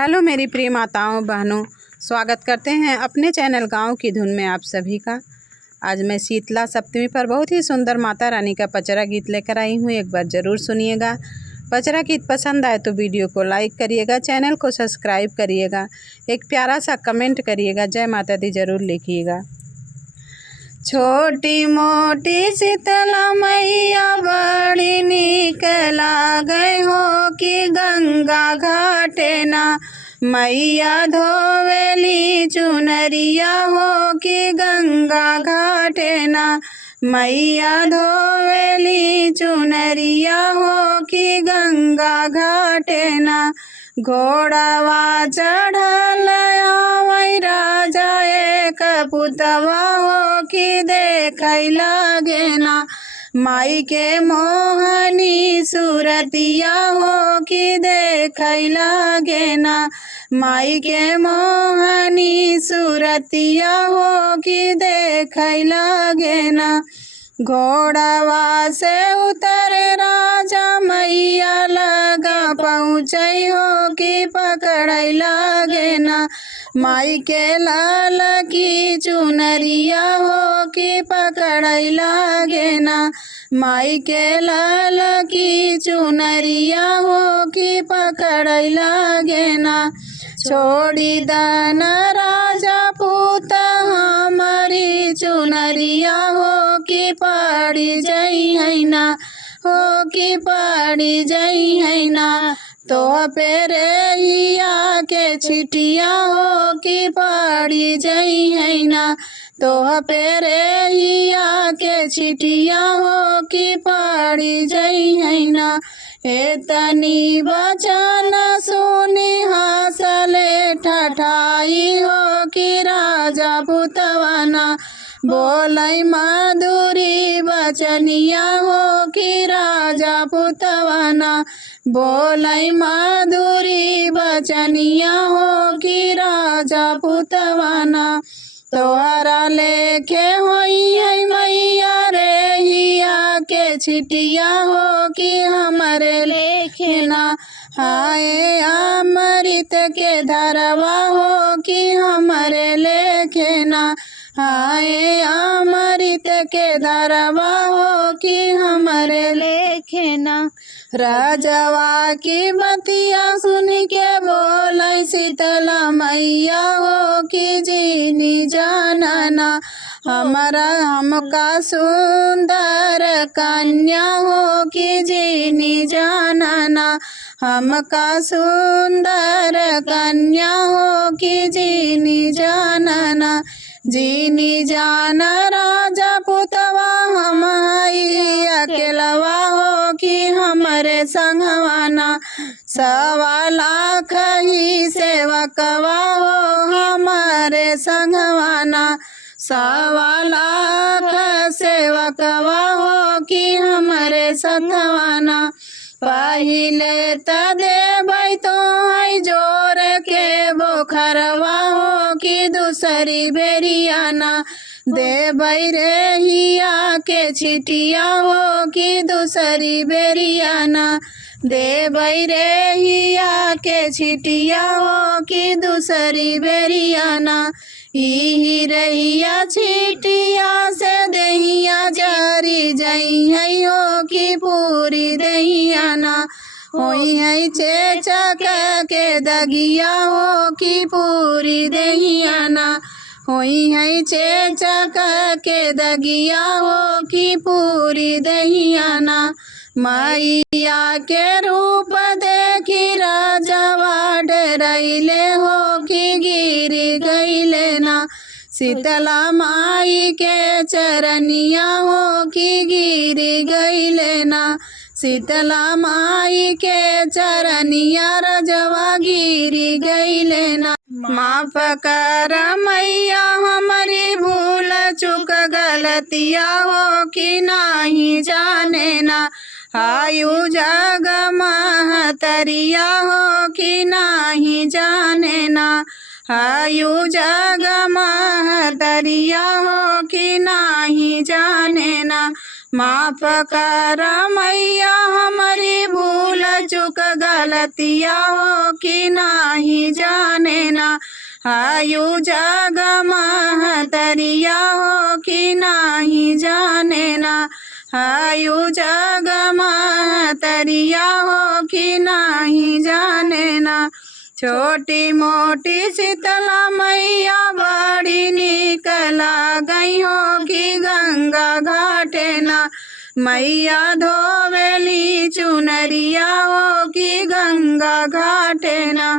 Hello मेरी प्रिय माताओं बहनों, स्वागत करते हैं अपने चैनल गांव की धुन में आप सभी का। आज मैं शीतला सप्तमी पर बहुत ही सुंदर माता रानी का पचरा गीत लेकर आई हूँ। एक बार ज़रूर सुनिएगा। पचरा गीत पसंद आए तो वीडियो को लाइक करिएगा, चैनल को सब्सक्राइब करिएगा, एक प्यारा सा कमेंट करिएगा, जय माता दी ज़रूर लिखिएगा। छोटी मोटी शीतला मैया बड़ी निक लागे हो कि गंगा घाटे ना मैया धोवेली चुनरिया हो कि गंगा घाटे ना मैया धोवेली चुनरिया हो कि गंगा घाटे ना। घोड़ावा चढ़ल आवै राजा एक पुतवा हो कि देखै लागे ना माई के मोहनी सूरतिया हो कि देखै लागे ना माई के मोहनी सूरतिया हो कि देखै लागे ना। घोड़ावा से उतरे राजा मैया लगा पहुँचै हो कि पकड़ै लागे ना माई के लाल की चुनरिया हो कि पकड़ै लागे ना माई के लाल की चुनरिया हो कि पकड़ै लागे ना। छोड़ी दान राजा पूत हमारी चुनरिया हो कि पड़ी जई है ना हो कि पड़ी जई है ना। तो पेरे हिया के छिटिया हो कि पड़ी जई है ना तो पेरे हिया के छिटिया हो कि पड़ी जई है ना। एतनी बचन सुनी हंसले ठठाई हो कि राजा पुतवाना बोलै माधुरी बचनिया हो कि राजा पुतवाना बोलै माधुरी बचनिया हो कि राजा पुतवाना। तोहरा लेखे होई है मैया रे हिया के छिटिया हो कि हमरे लेखे ना हाय अमृत के धरवा हो कि हमरे लेखे ना हाय अमृत के धरवा हो कि हमरे लेखे ना। राजवा की बतिया सुन के बोलै शीतला मैया हो कि जीनी जानना हमारा हमका सुंदर कन्या हो कि जीनी जानना हमका सुंदर कन्या हो कि जीनी जानना। जीनी जान राजा पुतवा हम अकेलवा हो कि हमरे संगवाना सवा लाख ही सेवकवा हो हमारे संगवाना सवा लाख सेवकवा हो कि हमरे संगवाना। पहिले त देबै तो है जोर के बोखरवा हो कि दूसरी बेरियाना देबै रे हिया के छिटिया हो कि दूसरी बेरियाना देबै रे हिया के छिटिया हो कि दूसरी बेरियाना। ही रहिया छिटिया से दहिया जरी जई है हो कि पूरी दहियाना होई है चेचक के दगिया हो कि पूरी दहियाना होई है चेचक के दगिया हो कि पूरी दहियाना। मैया के रूप देखी राजवा डरैले हो कि गिरी गईले ना शीतला माई के चरनिया हो कि गिरी गईले ना शीतला माई के चरनिया रजवा गिरी गईले ना। माफ कर मैया हमारी भूल चुक गलतिया हो कि नहीं जाने ना आयु जग महतरिया हो कि नहीं जाने ना आयु जग महतरिया हो कि नहीं जाने ना। माफ कर मैया हमारी भूल चुक गलतिया हो कि नाही जाने ना, आयु जग महतरिया हो कि नाही जाने ना, आयु जग महतरिया हो कि नाही जाने ना। छोटी मोटी शीतला मैया बड़ी निकला गई हो कि गंगा घाटे ना, मैया धोवेली चुनरिया हो कि गंगा घाटे ना।